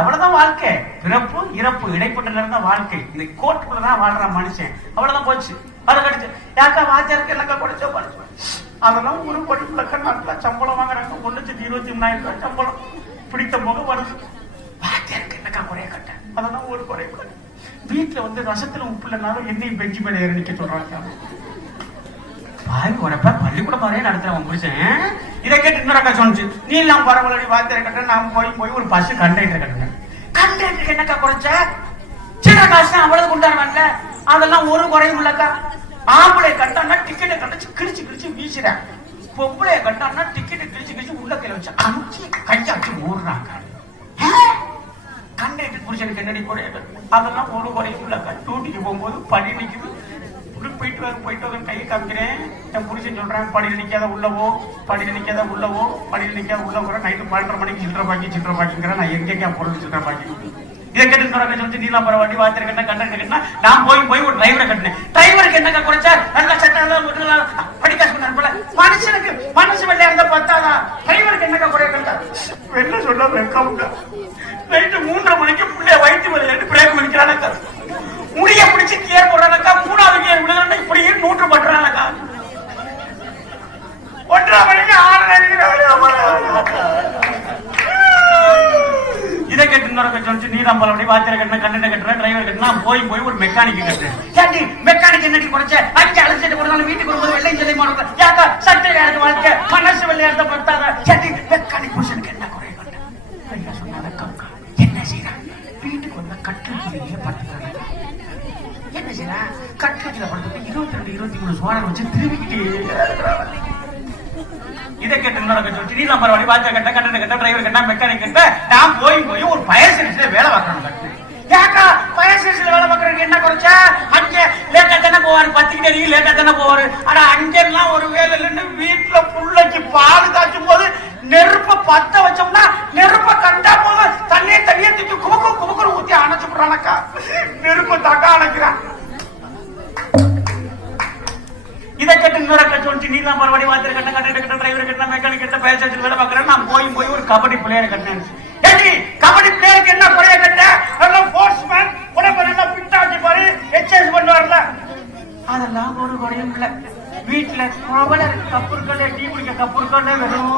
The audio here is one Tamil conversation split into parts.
அவ்வளவுதான் வாழ்க்கை. பிறப்பு இறப்பு இடைப்பட்ட நேரம் தான் வாழ்க்கை. இந்த கோட்டுக்குள்ளதான் வாழ்ற மனுஷன். அவ்வளவுதான் போச்சு. அது கடிச்சு யாக்கா வாத்தியாருக்கு என்னக்கா படிச்சோ படிச்சோம். அதெல்லாம் ஒரு படிப்புலக்கா நல்லா சம்பளம் வாங்குறாங்க. 1,23,000 சம்பளம் பிடித்த போக வருது. வாத்தியாருக்கு என்னக்கா குறைய கட்ட, அதெல்லாம் ஒரு குறைய கட்ட. வீட்டுல வந்து ரசத்துல உப்பு இல்லைனாலும் என்னையும் பெஞ்சு மேல ஏற நிக்க சொல்றாங்க. பாருங்க உடப்ப பள்ளிக்கூட மாதிரியே நடத்துறவன் புரிச்சேன். இதை கேட்டு இன்னொரு சொன்னிச்சு, நீ எல்லாம் பரவலடி வாத்தியார கட்ட, நான் போய் ஒரு பஸ் கண்டக்டர் கட்டுறேன். கண்டக்டருக்கு என்னக்கா குறைச்ச? சின்ன காசு அவ்வளவு கொண்டாடுவான்ல, அதெல்லாம் ஒரு குறையும் இல்லக்கா. ஆம்பளை கட்டான்னா டிக்கெட்டை கட்டச்சு கிழிச்சு கிழிச்சு வீசுறேன். பொம்பளைய கட்டான்னா டிக்கெட்டை கிழிச்சு கிழிச்சு உள்ள கையில வச்சு அமுச்சி கையாச்சு ஊடுறாங்க. கண்டக்டர் புருஷனுக்கு என்னடி குறையாது? அதெல்லாம் ஒரு குறையும் இல்லக்கா. டியூட்டிக்கு போகும்போது படி நிக்குது, போயிட்டு வர கையை காமிக்கிறேன். என் புருஷன் சொல்றேன், படியில் நிக்காத உள்ளவோ, படியில் நிக்காத உள்ளவோ, படியில் நிக்காத உள்ளவோ. நைட்டு 12:30 மணிக்கு சில்லற பாக்கிங்கிறேன். நான் எங்க பொருள் சில்லற பாக்கி. இதை கேட்டு சொல்லி நீலாம் பரவாட்டி வாத்தியார் கட்டினா கண்டக்டர் கட்டினா, நான் போய் ஒரு டிரைவரை கட்டினேன். டிரைவருக்கு என்னக்கா குறைச்சா? நல்ல சட்டம் படிக்க சொன்னார் போல. மனுஷனுக்கு மனசு வெள்ளையா இருந்தா பார்த்தாதா? டிரைவருக்கு என்னக்கா குறைய கட்டா? என்ன சொல்ல வெக்காவுங்க. நைட்டு 3:30 மணிக்கு பிள்ளைய வயிற்று வரையிட்டு பிரேக் பண்ணிக்கிறானக்கா. முடிய பிடிச்சு கியர் போடுறானக்கா. 3வது கியர் விடுறானே இப்படி 100 பண்றானக்கா. 1:30 மணிக்கு 6:30. இதை கேட்டு இன்னொரு நீதான் பல வாத்தியார் கட்டின கண்டக்டர் கட்டுற டிரைவர் கட்டினா போய் ஒரு மெக்கானிக் கட்டுறேன். மெக்கானிக் என்னடி குறைச்ச? அங்கே அழைச்சிட்டு போடுறாங்க. வீட்டுக்கு வரும்போது வெள்ளையும் சொல்லி மாறுங்க. யாக்கா சட்டை யாருக்கு வாழ்க்கை மனசு வெள்ளையாட்ட படுத்தாங்க. சட்டி மெக்கானிக் புருஷனுக்கு என்ன குறைய கட்ட சொன்னாங்க. என்ன செய்யறாங்க? வீட்டுக்கு வந்த கட்டுரையிலேயே படுத்துக்கிறாங்க. என்ன செய்யறா? கட்டுரையில படுத்துட்டு 22, 23 சோழன் வச்சு திரும்பிக்கிட்டே. இதை கேட்டு இன்னொரு நீலாம் பரவாயில்ல வாத்தியார் கட்ட கண்டக்டர் கட்ட டிரைவர் கட்ட மெக்கானிக் கட்ட, நான் போய் ஒரு ஃபயர் ஸ்டேஷன்ல வேலை பார்க்கறாங்க. யாக்கா ஃபயர் ஸ்டேஷன்ல வேலை பார்க்கறதுக்கு என்ன குறைச்சா? அங்கே லேட்டா தானே போவாரு, 10 கிட்ட லேட்டா தானே போவாரு. ஆனா அங்கெல்லாம் ஒரு வேலை இல்லைன்னு வீட்டுல புள்ளைக்கு பால் காய்ச்சும் போது நெருப்ப பத்த வச்சோம்னா நெருப்ப கண்டா போது தண்ணியை தூக்கி குமுக்கு ஊத்தி அணைச்சு விடுறானக்கா. நெருப்ப தக்கா அணைக்கிறான். இதை கேட்டு இன்னொரு சொல்லி நீலாம் பரவாயில்ல வாத்தியார் கட்ட கண்டக்டர் கட்ட டிரைவர் கட்ட மெக்கானிக் கட்ட ஃபயர் ஸ்டேஷன் வேலை பார்க்கறேன். நான் போய் ஒரு கபடி பிளேயர் கட்டினேன். கபடி பிளேயருக்கு என்ன குறைய கட்ட? ஸ்போர்ட்ஸ்மேன் உடம்பு நல்லா பிட்டாச்சு பாரு, எக்ஸசைஸ் பண்ணுவார்ல, அதெல்லாம் ஒரு குறையும் இல்ல. வீட்டுல கப்பு இருக்கல, டீ குடிக்க கப்பு இருக்கல, வெறும்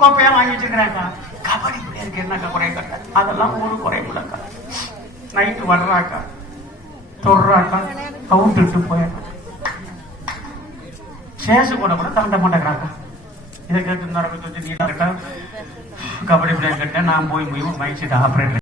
கோப்பையா வாங்கி வச்சிருக்கிறாங்க. கபடி பிளேயருக்கு என்னக்கா குறைய கட்ட? அதெல்லாம் ஒரு குறையும் இல்லக்கா. நைட்டு வர்றாக்கா, தொடுறாக்கா, கவுந்துட்டு போயிருக்கா. சேசு கூட தாண்ட மாட்டேங்கிறாங்க. இதை கேட்டு கபடி பிளேயர் கட்ட, நான் போய் மைக் செட் ஆபரேட்டர்